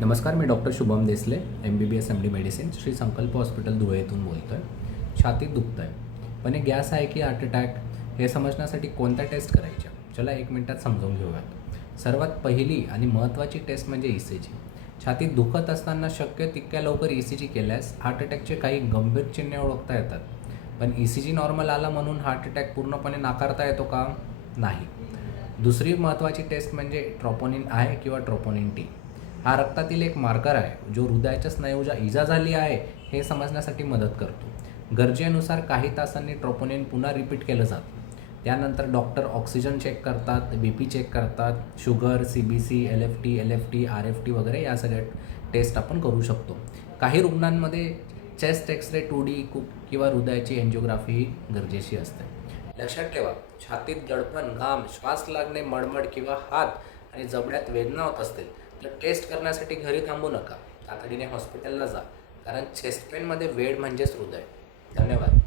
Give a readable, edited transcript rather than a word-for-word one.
नमस्कार, मी doctor Shubham Desale, MBBS MD medicine, Shri Sankalp hospital Dhule येथून बोलतो आहे. छातीत दुखतं आहे, पण हे गॅस आहे की हार्ट अटॅक हे समजण्यासाठी कोणत्या टेस्ट करायच्या? चला 1 मिनिटात समजून घेऊयात. सर्वात पहिली आणि महत्त्वाची टेस्ट म्हणजे ECG. छातीत दुखत असताना शक्य तितक्या लवकर ECG केल्यास हार्ट अटॅकचे काही गंभीर चिन्हे ओळखता येतात. पण ECG नॉर्मल आला म्हणून हार्ट अटॅक पूर्णपणे नाकारता येतो का? नाही. दुसरी महत्त्वाची टेस्ट म्हणजे ट्रोपोनिन I किंवा ट्रोपोनिन T. हा रक्तातील एक मार्कर आहे जो हृदयाच्या स्नायूच्या इजा झाली आहे हे समजण्यासाठी मदत करतो. गरजेनुसार काही तासांनी ट्रोपोनिन पुन्हा रिपीट केलं जातं. त्यानंतर डॉक्टर ऑक्सिजन चेक करतात, BP चेक करतात, शुगर, CBC, LFT, RFT वगैरे या सगळ्या टेस्ट आपण करू शकतो. काही रुग्णांमध्ये चेस्ट एक्सरे 2D किंवा हृदयाची एन्जिओग्राफी गरजेची असते. लक्षात ठेवा, छातीत दडपण, घाम, श्वास लागणे, मळमळ किंवा हात आणि जबड्यात वेदना होत असतील तर टेस्ट करण्यासाठी घरी थांबू नका. तातडीने हॉस्पिटलला जा, कारण चेस्ट पेनमध्ये वेळ म्हणजेच हृदय. धन्यवाद.